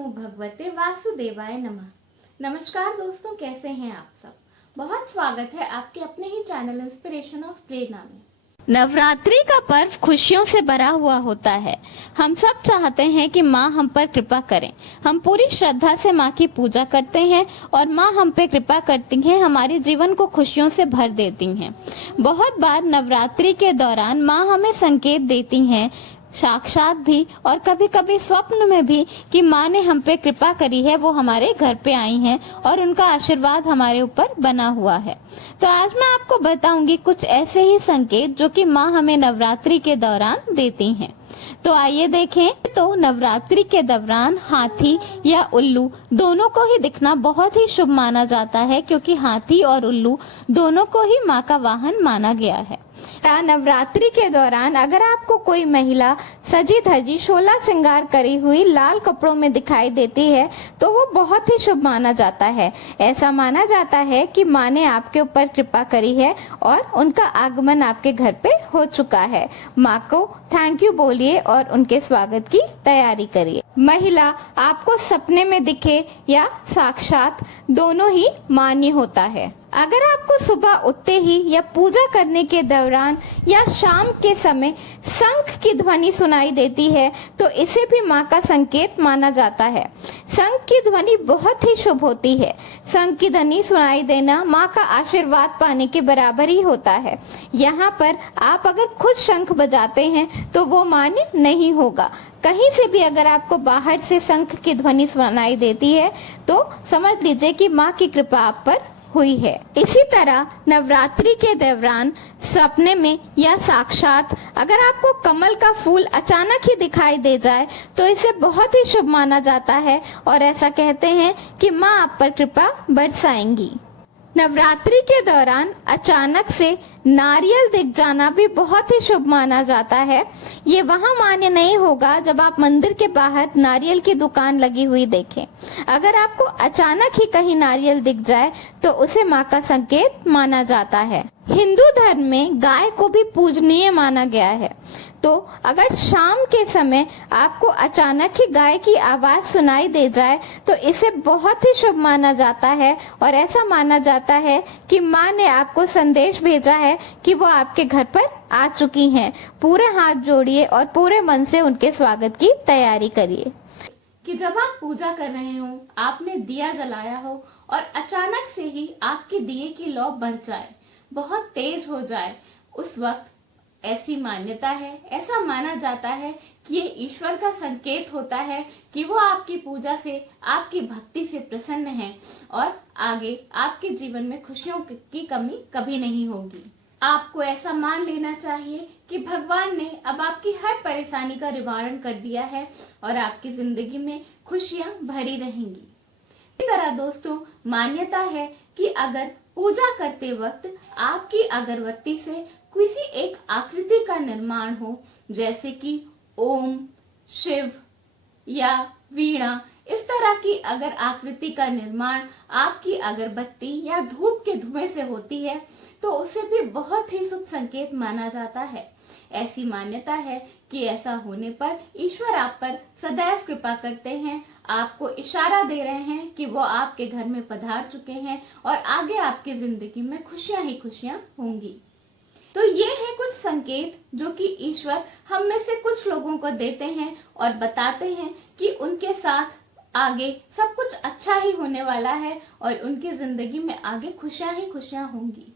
नमो भगवते वासुदेवाय नमः। नमस्कार दोस्तों, कैसे हैं आप सब। बहुत स्वागत है आपके अपने ही चैनल इंस्पिरेशन ऑफ प्रेरणा में। नवरात्रि का पर्व खुशियों से भरा हुआ होता है। हम सब चाहते हैं कि माँ हम पर कृपा करें। हम पूरी श्रद्धा से माँ की पूजा करते हैं और माँ हम पे कृपा करती हैं, हमारे जीवन को खुशियों से भर देती हैं। बहुत बार नवरात्रि के दौरान माँ हमें संकेत देती हैं, साक्षात भी और कभी कभी स्वप्न में भी, कि माँ ने हम पे कृपा करी है, वो हमारे घर पे आई हैं और उनका आशीर्वाद हमारे ऊपर बना हुआ है। तो आज मैं आपको बताऊंगी कुछ ऐसे ही संकेत जो कि माँ हमें नवरात्रि के दौरान देती हैं। तो आइए देखें। तो नवरात्रि के दौरान हाथी या उल्लू दोनों को ही दिखना बहुत ही शुभ माना जाता है, क्योंकि हाथी और उल्लू दोनों को ही माँ का वाहन माना गया है। नवरात्रि के दौरान अगर आपको कोई महिला सजी धजी 16 श्रृंगार करी हुई लाल कपड़ों में दिखाई देती है तो वो बहुत ही शुभ माना जाता है। ऐसा माना जाता है कि माँ ने आपके ऊपर कृपा करी है और उनका आगमन आपके घर पे हो चुका है। माँ को थैंक यू बोलिए और उनके स्वागत की तैयारी करिए। महिला आपको सपने में दिखे या साक्षात, दोनों ही मान्य होता है। अगर आपको सुबह उठते ही या पूजा करने के दौरान या शाम के समय शंख की ध्वनि सुनाई देती है तो इसे भी माँ का संकेत माना जाता है। शंख की ध्वनि बहुत ही शुभ होती है। शंख की ध्वनि सुनाई देना माँ का आशीर्वाद पाने के बराबर ही होता है। यहाँ पर आप अगर खुद शंख बजाते हैं तो वो मान्य नहीं होगा। कहीं से भी अगर आपको बाहर से शंख की ध्वनि सुनाई देती है तो समझ लीजिए कि माँ की कृपा आप पर हुई है। इसी तरह नवरात्रि के दौरान सपने में या साक्षात अगर आपको कमल का फूल अचानक ही दिखाई दे जाए तो इसे बहुत ही शुभ माना जाता है और ऐसा कहते हैं कि माँ आप पर कृपा बरसाएंगी। नवरात्रि के दौरान अचानक से नारियल दिख जाना भी बहुत ही शुभ माना जाता है। ये वहाँ मान्य नहीं होगा जब आप मंदिर के बाहर नारियल की दुकान लगी हुई देखें। अगर आपको अचानक ही कहीं नारियल दिख जाए तो उसे माँ का संकेत माना जाता है। हिंदू धर्म में गाय को भी पूजनीय माना गया है, तो अगर शाम के समय आपको अचानक ही गाय की आवाज सुनाई दे जाए तो इसे बहुत ही शुभ माना जाता है और ऐसा माना जाता है कि माँ ने आपको संदेश भेजा है कि वो आपके घर पर आ चुकी हैं। पूरे हाथ जोड़िए और पूरे मन से उनके स्वागत की तैयारी करिए। कि जब आप पूजा कर रहे हो, आपने दिया जलाया हो और अचानक से ही आपके दिए की लौ बढ़ जाए, बहुत तेज हो जाए, उस वक्त ऐसी मान्यता है, ऐसा माना जाता है कि ये ईश्वर का संकेत होता है कि वो आपकी पूजा से, आपकी भक्ति से प्रसन्न है और आगे आपके जीवन में खुशियों की कमी कभी नहीं होगी। आपको ऐसा मान लेना चाहिए कि भगवान ने अब आपकी हर परेशानी का निवारण कर दिया है और आपकी जिंदगी में खुशियां भरी रहेंगी। इसी तरह दोस्तों, मान्यता है कि अगर पूजा करते वक्त आपकी अगरबत्ती से किसी एक आकृति का निर्माण हो, जैसे कि ओम, शिव या वीणा, इस तरह की अगर आकृति का निर्माण आपकी अगरबत्ती या धूप के धुएं से होती है तो उसे भी बहुत ही शुभ संकेत माना जाता है। ऐसी मान्यता है कि ऐसा होने पर ईश्वर आप पर सदैव कृपा करते हैं, आपको इशारा दे रहे हैं कि वो आपके घर में पधार चुके हैं और आगे आपकी जिंदगी में खुशियां ही खुशियां होंगी। तो ये है कुछ संकेत जो कि ईश्वर हम में से कुछ लोगों को देते हैं और बताते हैं कि उनके साथ आगे सब कुछ अच्छा ही होने वाला है और उनकी जिंदगी में आगे खुशियां ही खुशियां होंगी।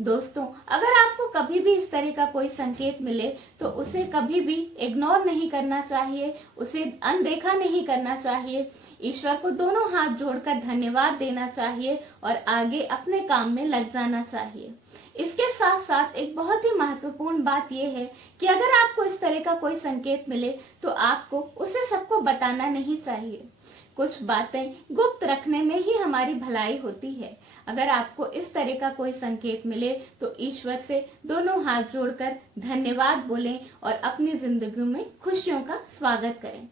दोस्तों, अगर आपको कभी भी इस तरह का कोई संकेत मिले तो उसे कभी भी इग्नोर नहीं करना चाहिए, उसे अनदेखा नहीं करना चाहिए। ईश्वर को दोनों हाथ जोड़कर धन्यवाद देना चाहिए और आगे अपने काम में लग जाना चाहिए। इसके साथ साथ एक बहुत ही महत्वपूर्ण बात यह है कि अगर आपको इस तरह का कोई संकेत मिले तो आपको उसे सबको बताना नहीं चाहिए। कुछ बातें गुप्त रखने में ही हमारी भलाई होती है। अगर आपको इस तरह का कोई संकेत मिले तो ईश्वर से दोनों हाथ जोड़कर धन्यवाद बोलें और अपनी जिंदगी में खुशियों का स्वागत करें।